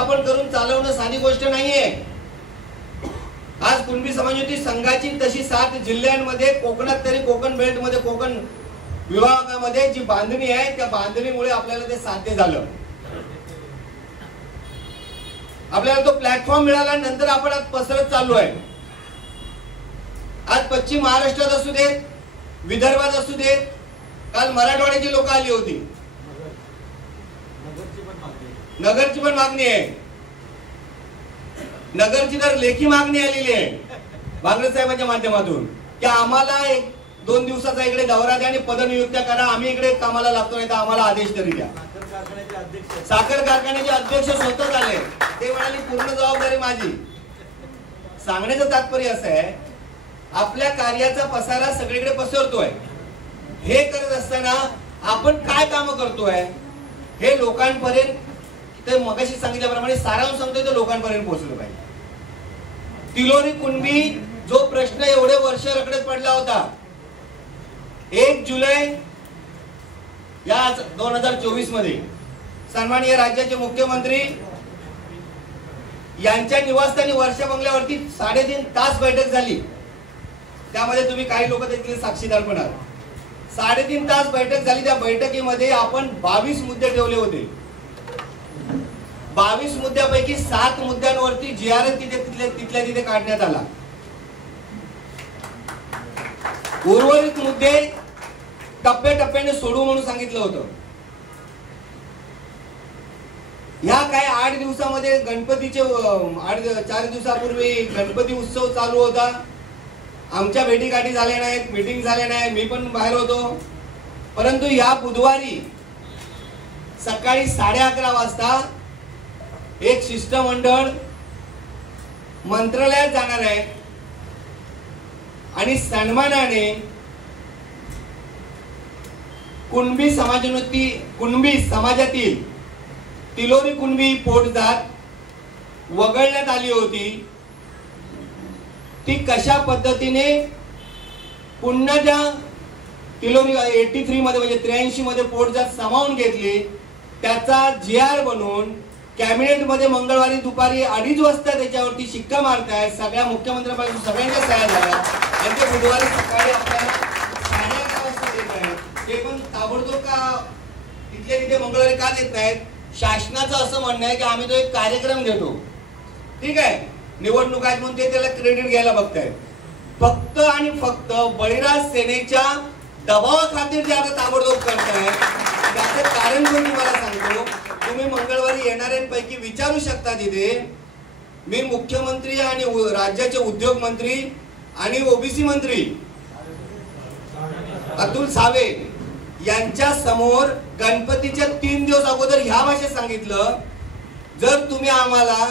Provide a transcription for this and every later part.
व्यवस्थापन करून चालवणं साधी गोष्ट नाहीये। आज कुणबी समाज युती संघाची तशी 7 जिल्ह्यांमध्ये, कोकणात तरी कोकण बेल्ट मध्ये, कोकण विभागामध्ये जी बांधणी आहे त्या बांधणीमुळे आपल्याला ते साध्य झालं। आपल्याला तो प्लॅटफॉर्म मिळाला, नंतर आपण आज पसरत चाललो आहे। आज पश्चिम महाराष्ट्रात असू देत, विदर्भात असू देत, काल मराठवाड्याची लोक आली होती, नगरची पण मागणी आहे, नगरची तर लेखी मागणी आलेली आहे बांगरे साहेबांच्या माध्यमातून की आम्हाला 1-2 दिवसाचा इकडे दौरा द्या आणि पदनियुक्त्या करा, आम्ही इकडे कामाला लागतो, नाही तर आम्हाला आदेश तरी द्या। साखर कारखान्याचे अध्यक्ष स्वतः झाले, ते म्हणाले पूर्ण जबाबदारी माझी। सांगण्याचं तात्पर्य असं आहे, आपल्या कार्याचा पसारा सगळीकडे पसरतोय। हे करत असताना आपण काय काम करतोय हे लोकांपर्यंत, ते मगाशी सांगितल्याप्रमाणे सारांश सांगतोय, ते लोकांपर्यंत पोहोचलं पाहिजे। तिलोरी कुणबी जो प्रश्न एवढे वर्ष रखडत पडला होता, 1 जुलै या 2024 मध्ये सन्माननीय राज्याचे मुख्यमंत्री यांच्या निवासस्थानी वर्षा बंगल्यावरती 3.5 तास बैठक झाली। त्यामध्ये तुम्ही काही लोक त्याचे साक्षीदार पण आहात। 3.5 तास बैठक झाली। त्या बैठकीमध्ये आपण 22 मुद्दे ठेवले होते। 22 मुद्द्यापैकी 7 मुद्द्यांवरती GRS तिथल्या तिथे काढण्यात आला। उर्वरित मुद्दे टप्प्याटप्प्याने सोडू म्हणून सांगितलं होतं। ह्या काय 8 दिवसामध्ये गणपतीचे 4 दिवसापूर्वी गणपती उत्सव चालू होता। आमच्या भेटीगाठी झाल्या नाहीत, मीटिंग झाल्या नाही, मी पण बाहेर होतो। परंतु या बुधवारी सकाळी 11:30 वाजता एक शिष्टमंडळ मंत्रालयात जाणार आहे आणि सन्मानाने कुणबी समाजातील तिलोरी कुणबी पोटजात वगळण्यात आली होती, ती कशा पद्धतीने पुन्हा त्या तिलोरी 83 मध्ये म्हणजे 83 मध्ये पोटजात सामावून घेतली, त्याचा GR बनवून कॅबिनेट मध्ये मंगळवारी दुपारी 2:30 वाजता त्याच्यावरती शिक्का मारताय। सगळ्या मुख्यमंत्र्यांपासून सगळ्यांच्या सह्या झाल्या आणि ते बुधवारी सकाळी आपल्याला 11:30 वाजता देत आहेत। ते पण ताबडतोब का तिथल्या तिथे मंगळवारी का देत नाहीत? शासनाचं असं म्हणणं आहे की आम्ही तो एक कार्यक्रम घेतो, ठीक आहे, निवडणूक आहेत म्हणून ते त्याला क्रेडिट घ्यायला बघतायत। फक्त आणि फक्त बळीराज सेनेच्या दबावाखातीर जे आता ताबडतोब करताय, त्याचं कारण पण तुम्हाला सांगतो। तुम्ही मंगळवारी येणाऱ्यांपैकी विचारू शकता तिथे, मी मुख्यमंत्री आणि राज्याचे उद्योग मंत्री आणि OBC मंत्री अतुल सावे यांच्या समोर गणपतीच्या 3 दिवस अगोदर ह्या भाषेत सांगितलं, जर तुम्ही आम्हाला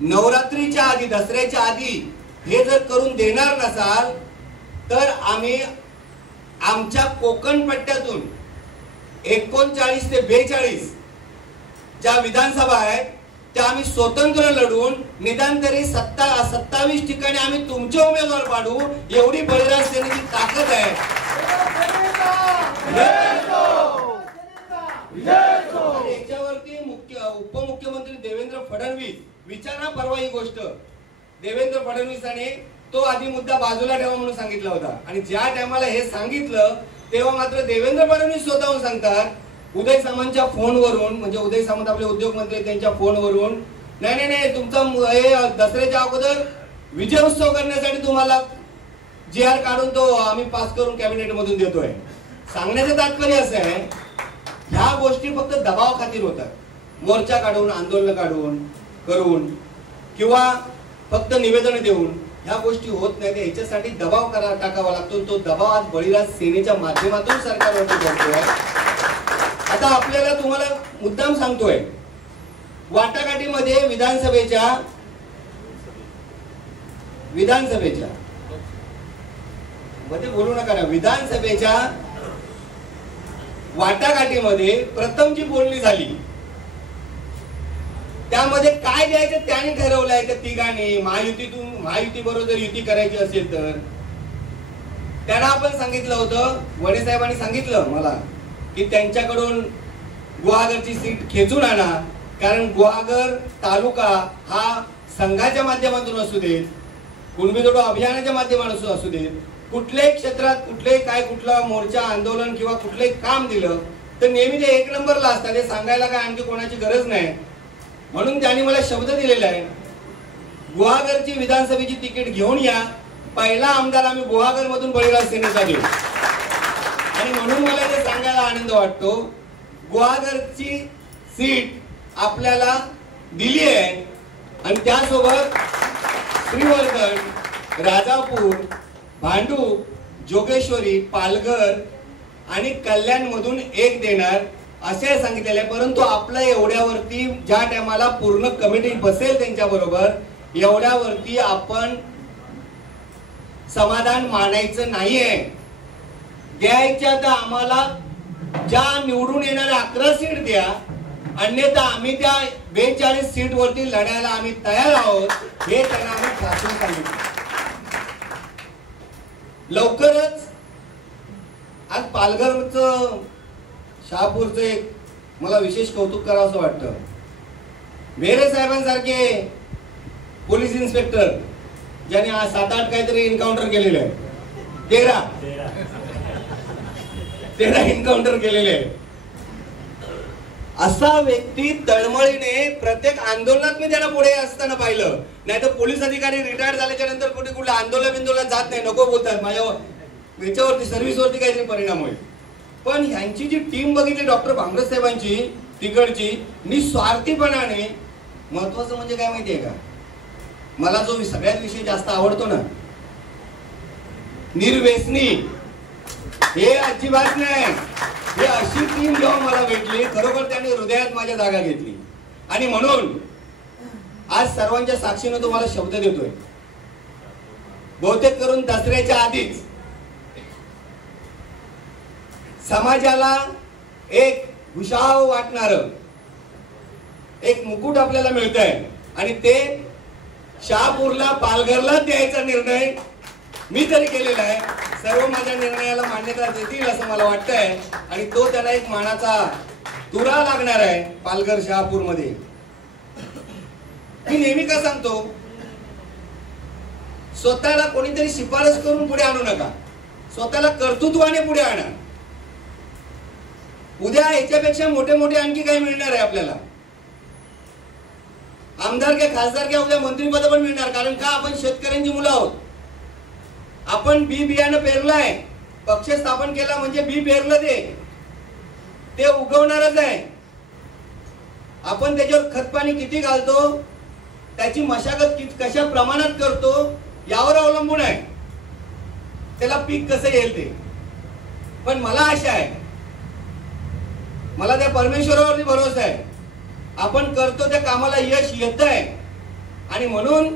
नवरात्रीच्या आधी, दसऱ्याच्या आधी हे जर करून देणार नसाल तर आम्ही आमच्या कोकण पट्ट्यातून 39 ते 42 ज्या विधानसभा आहेत त्या आम्ही स्वतंत्र लढून निदान तरी 27 ठिकाणी आम्ही तुमचे उमेदवार पाडू, एवढी बळीराज सेनेची ताकद आहे। याच्यावरती उपमुख्यमंत्री देवेंद्र फडणवीस, विचारा परवा ही गोष्ट, देवेंद्र फडणवीसांनी तो आधी मुद्दा बाजूला ठेवा म्हणून सांगितला होता आणि ज्या टायमाला हे सांगितलं तेव्हा मात्र देवेंद्र फडणवीस स्वतःहून सांगतात उदय सामंतच्या फोनवरून, म्हणजे उदय सामंत आपले उद्योग मंत्री, त्यांच्या फोनवरून, नाही तुमचा हे दसऱ्याच्या अगोदर विजय उत्सव करण्यासाठी तुम्हाला GR काढून तो आम्ही पास करून कॅबिनेट मधून देतोय। सांगण्याचं तात्पर्य असं आहे, ह्या गोष्टी फक्त दबाव खातीर होतात, मोर्चा काढून, आंदोलन काढून करून किंवा फक्त निवेदन देऊन ह्या गोष्टी होत नाहीत। याच्यासाठी दबाव टाकावा लागतो, तो दबाव आज बळीराज सेनेच्या माध्यमातून सरकारवरती करतोय। आता आपल्याला तुम्हाला मुद्दाम सांगतोय, वाटाघाटीमध्ये विधानसभेच्या मध्ये बोलू नका ना, विधानसभेच्या वाटाघाटीमध्ये प्रथम जी बोलणी झाली त्यामध्ये काय द्यायचं त्याने ठरवलंय त्या तिघांनी। महायुती बरोबर युती करायची असेल तर त्यांना आपण सांगितलं होतं, वडे साहेबांनी सांगितलं मला की त्यांच्याकडून गुहागरची सीट खेचून आणा कारण गुहागर तालुका हा संघाच्या माध्यमातून असू देत, कुणबी जोडो अभियानाच्या माध्यमातून असू देत, कुठल्याही क्षेत्रात कुठला मोर्चा आंदोलन किंवा कुठलंही काम दिलं तर नेहमी ते एक नंबरला असतात. हे सांगायला काय आणखी कोणाची गरज नाही. म्हणून त्यांनी मला शब्द दिलेला आहे, गुहागरची विधानसभेची तिकीट घेऊन या, पहिला आमदार आम्ही गुहागर मधून बळीराज सेनेचा देऊ. आणि म्हणून मला ते सांगायला आनंद वाटतो, गुहागरची सीट आपल्याला दिली आहे आणि त्यासोबत श्रीवर्धन, राजापूर, भांडूप, जोगेश्वरी, पालघर आणि कल्याण मधून एक देणार असे सांगितलेले. परंतु आपलं एवढ्यावरती ज्या टायमाला पूर्ण कमिटी बसेल त्यांच्या बरोबर, एवढ्यावरती आपण समाधान मानायचं नाहीये. द्यायच्या तर आम्हाला ज्या निवडून येणाऱ्या 11 सीट द्या, अन्यथा आम्ही त्या 42 सीट वरती लढायला आम्ही तयार आहोत, हे त्यांना आम्ही ठासून सांगितलं. लवकरच आज पालघरचं शहापूरचं एक मला विशेष कौतुक करावं असं वाटतं. बेरे साहेबांसारखे पोलीस इन्स्पेक्टर ज्यांनी 7-8 काहीतरी एन्काउंटर केलेले आहे, 13 एन्काउंटर केलेले आहे, असा व्यक्ती तळमळीने प्रत्येक आंदोलनात मी त्यांना पुढे असताना पाहिलं. नाही तर पोलीस अधिकारी रिटायर झाल्याच्या नंतर कुठे कुठल्या आंदोलन जात नाही, नको बोलतात, माझ्या याच्यावरती सर्व्हिसवरती काहीतरी परिणाम होईल. पण ह्यांची जी टीम बघितली डॉक्टर भांगरे साहेबांची तिकडची, निस्वार्थीपणाने, महत्वाचं म्हणजे काय माहितीये का, मला जो सगळ्यात विषय जास्त आवडतो ना, निर्व्यसनी, हे अजिबात नाही. हे अशी टीम जेव्हा मला भेटली, खरोखर त्यांनी हृदयात माझ्या जागा घेतली. आणि म्हणून आज सर्वांच्या साक्षीने तुम्हाला शब्द देतोय, बहुतेक करून दसऱ्याच्या आधीच समाजाला एक भुषाव वाटणार एक मुकुट आपल्याला मिळतंय आणि ते शहापूरला, पालघरला द्यायचा निर्णय मी तरी केलेला आहे. सर्व माझ्या निर्णयाला मान्यता देतील असं मला वाटतंय आणि तो त्याला एक मानाचा तुरा लागणार आहे पालघर शहापूर मध्ये. मी नेहमी का सांगतो, स्वतःला कोणीतरी शिफारस करून पुढे आणू नका, स्वतःला कर्तृत्वाने पुढे आणा. उद्या याच्यापेक्षा मोठे मोठे आणखी काही मिळणार आहे आपल्याला. आमदार के खासदार के उद्या मंत्रीपद पण मिळणार. कारण का, आपण शेतकऱ्यांची मुलं आहोत. आपण बी बियाणं पेरलंय, पक्ष स्थापन केला म्हणजे बी पेरलं ते उगवणारच आहे. आपण त्याच्यावर खतपाणी किती घालतो, त्याची मशागत कशा प्रमाणात करतो यावर अवलंबून आहे त्याला पीक कसं येईल ते. पण मला आशा आहे, मला त्या परमेश्वरावरती भरोसा आहे, आपण करतो त्या कामाला यश येत आहे. आणि म्हणून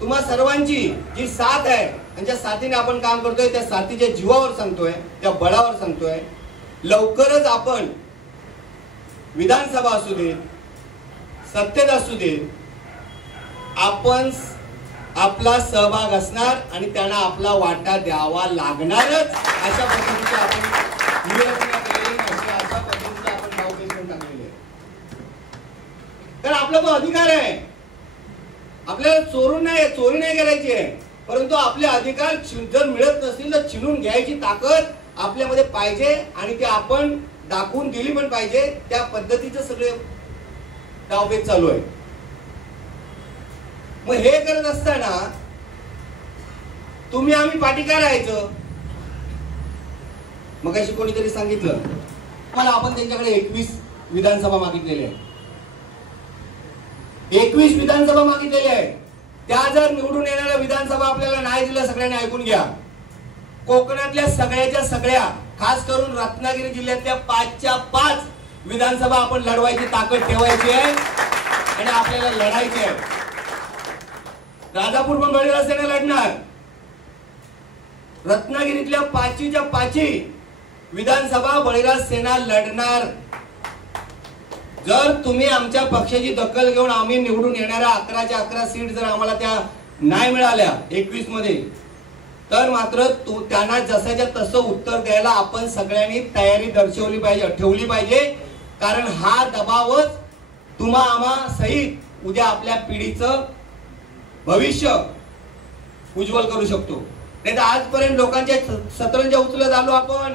तुम्हा सर्वांची जी साथ आहे, त्यांच्या साथीने आपण काम करतोय, त्या साथीच्या जीवावर सांगतोय, त्या बळावर सांगतोय, लवकरच आपण विधानसभा असू दे, सत्तेत असू दे, आपण आपला सहभाग असणार आणि त्यांना आपला वाटा द्यावा लागणारच. अशा पद्धतीचे आपण नियोजन केलेली, अशा पद्धतीचे आपण भावपेशन टाकलेले. तर आपला तो अधिकार आहे, आपल्याला चोरी नाही करायची आहे, परंतु आपले अधिकार जर मिळत नसतील तर छिनून घ्यायची ताकद आपल्यामध्ये पाहिजे आणि ते आपण दाखवून दिली पण पाहिजे. त्या पद्धतीचे सगळे डावपेच चालू आहे. मग हे करत असताना तुम्ही आम्ही पाठी का राहायचं. मग अशी कोणीतरी सांगितलं मला, आपण त्यांच्याकडे 21 विधानसभा मागितलेल्या आहे, 21 विधानसभा मागितलेल्या आहे. त्या जर निवडून येणाऱ्या विधानसभा आपल्याला नाही दिल्या, सगळ्यांनी ऐकून घ्या, कोकणातल्या सगळ्याच्या सगळ्या, खास करून रत्नागिरी जिल्ह्यातल्या 5च्या 5 विधानसभा आपण लढवायची ताकद ठेवायची आहे आणि आपल्याला लढायची आहे. राजापूर पण बळीराज सेना लढणार, रत्नागिरीतल्या 5च्या 5 विधानसभा बळीराज सेना लढणार. जर तुम्ही आमच्या पक्षाची दखल घेऊन आम्ही निवडून येणाऱ्या 11च्या 11 सीट जर आम्हाला त्या नाही मिळाल्या 21 मध्ये, तर मात्र त्यांना जसाच्या तसं उत्तर द्यायला आपण सगळ्यांनी तयारी दर्शवली पाहिजे, ठेवली पाहिजे. कारण हा दबावच तुम्हा आम्हा सहित उद्या आपल्या पिढीचं भविष्य उज्ज्वल करू शकतो. नाही तर आजपर्यंत लोकांच्या सतरंजा उचलत आलो आपण.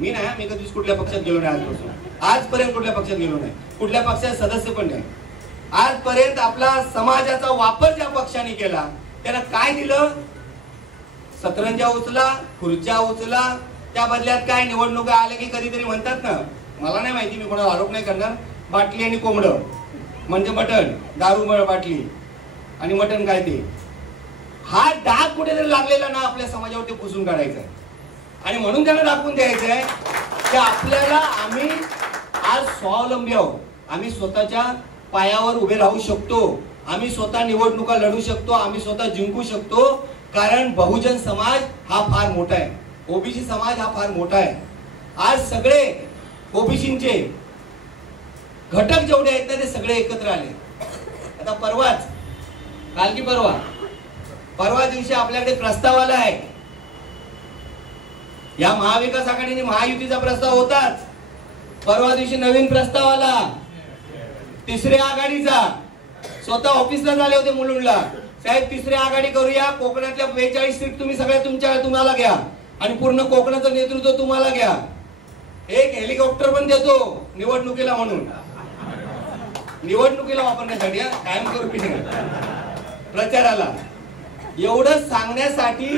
मी कधीच कुठल्या पक्षात गेलो नाही आजपर्यंत कुठल्या पक्षात गेलो नाही, कुठल्या पक्षात सदस्य पण नाही. आजपर्यंत आपला समाजाचा वापर ज्या पक्षाने केला त्याला काय दिलं? सतरंजा उचला, खुर्च्या उचला, त्या बदल्यात काय निवडणुका आल्या की कधीतरी म्हणतात ना, मला नाही माहिती, मी कोणाला आरोप नाही करणार, बाटली आणि कोंबडं म्हणजे मटण, दारू बाटली आणि मटण काय ते, हा डाग कुठेतरी लागलेला ना आपल्या समाजावरती पुसून काढायचा आहे. आणि म्हणून त्यांना दाखवून द्यायचं आहे की आपल्याला आम्ही आज स्वावलंबी आहोत, आम्ही स्वतःच्या पायावर उभे राहू शकतो, आम्ही स्वतः निवडणुका लढू शकतो, आम्ही स्वतः जिंकू शकतो. कारण बहुजन समाज हा फार मोठा आहे, ओबीसी समाज हा फार मोठा आहे. आज सगळे ओबीसीचे घटक जेवढे आहेत ना ते सगळे एकत्र आले. आता काल की परवा दिवशी आपल्याकडे प्रस्ताव आला आहे. या महाविकास आघाडीने महायुतीचा प्रस्ताव होताच, परवा दिवशी नवीन प्रस्ताव आला तिसऱ्या आघाडीचा. स्वतः ऑफिसला झाले होते मुलुंडला, साहेब तिसरी आघाडी करूया, कोकणातल्या 42 सीट तुम्ही सगळ्या तुम्हाला घ्या आणि पूर्ण कोकणाचं नेतृत्व तुम्हाला घ्या. एक हेलिकॉप्टर पण देतो निवडणुकीला, म्हणून निवडणुकीला वापरण्यासाठी, कायम करू प्रचाराला. एवढं सांगण्यासाठी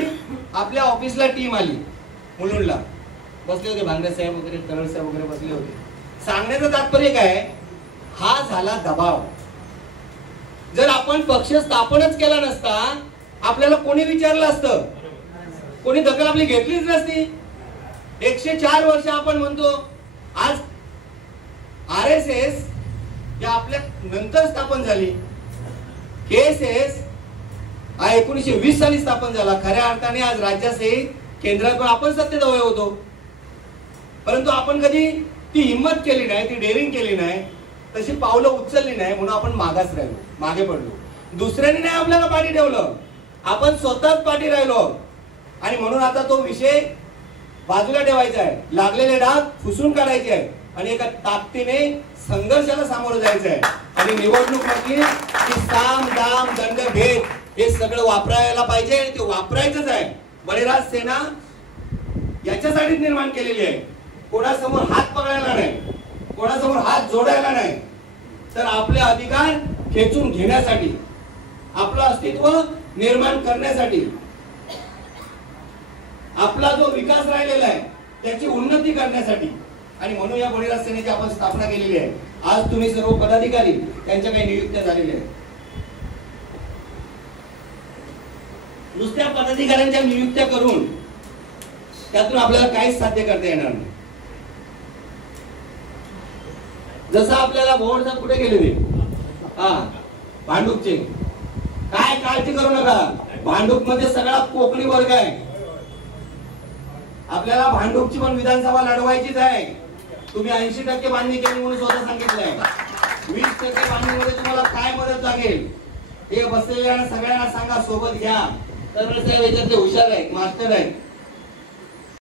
आपल्या ऑफिसला टीम आली, मुलुंडला बसले होते भांगरे साहेब वगैरे, तरळ साहेब वगैरे बसले होते. सांगण्याचं तात्पर्य काय? हा झाला दबाव. जर आपण पक्ष स्थापनच केला नसता, आपल्याला कोणी विचारलं असतं, कोणी दखल आपली घेतलीच नसती. 104 वर्ष आपण म्हणतो. आज RSS या आपल्या नंतर स्थापन झाली, KSS 1920 साली स्थापन झाला. खऱ्या अर्थाने आज राज्यासहित केंद्रात पण आपण सत्तेत उभे होतो, परंतु आपण कधी ती हिंमत केली नाही, ती डेअरिंग केली नाही, तशी पावलं उचलली नाही, म्हणून आपण मागास राहिलो, मागे पडलो. दुसऱ्यांनी नाही आपल्याला पाठी ठेवलं, आपण स्वतःच पाठी राहिलो. आणि म्हणून आता तो विषय बाजूला ठेवायचा आहे, लागलेले डाग पुसून काढायचे आहे आणि एका ताकदीने संघर्षाला सामोरं जायचं आहे. आणि निवडणूक म्हटली की साम दाम दंड भेद हे सगळं वापरायला पाहिजे आणि ते वापरायचंच आहे. बळीराज सेना याच्यासाठीच निर्माण केलेली आहे, कोणासमोर हात पकडायला नाही, कोणासमोर हात जोडायला नाही, तर आपले अधिकार खेचून घेण्यासाठी, आपलं अस्तित्व निर्माण करण्यासाठी, आपला जो विकास राहिलेला आहे त्याची उन्नती करण्यासाठी. आणि म्हणून या बळीराज सेनेची आपण स्थापना केलेली आहे. आज तुम्ही सर्व पदाधिकारी त्यांच्या काही नियुक्त्या झालेल्या आहेत. नुसत्या पदाधिकाऱ्यांच्या नियुक्त्या करून त्यातून आपल्याला काहीच साध्य करता येणार नाही. जसं आपल्याला भोवड साहेब कुठे गेले ते भांडूपचे, काय काळजी करू नका, भांडूप मध्ये सगळा कोकणी वर्ग आहे. आपल्याला भांडूपची पण विधानसभा लढवायचीच आहे. तुम्ही 80% बांधणी केली म्हणून स्वतः सांगितलंय, 20% बांधणीमध्ये तुम्हाला काय मदत लागेल हे बसलेल्या सगळ्यांना सांगा, सोबत घ्या. तर साहेब याच्यातले हुशार आहेत, मास्टर आहेत,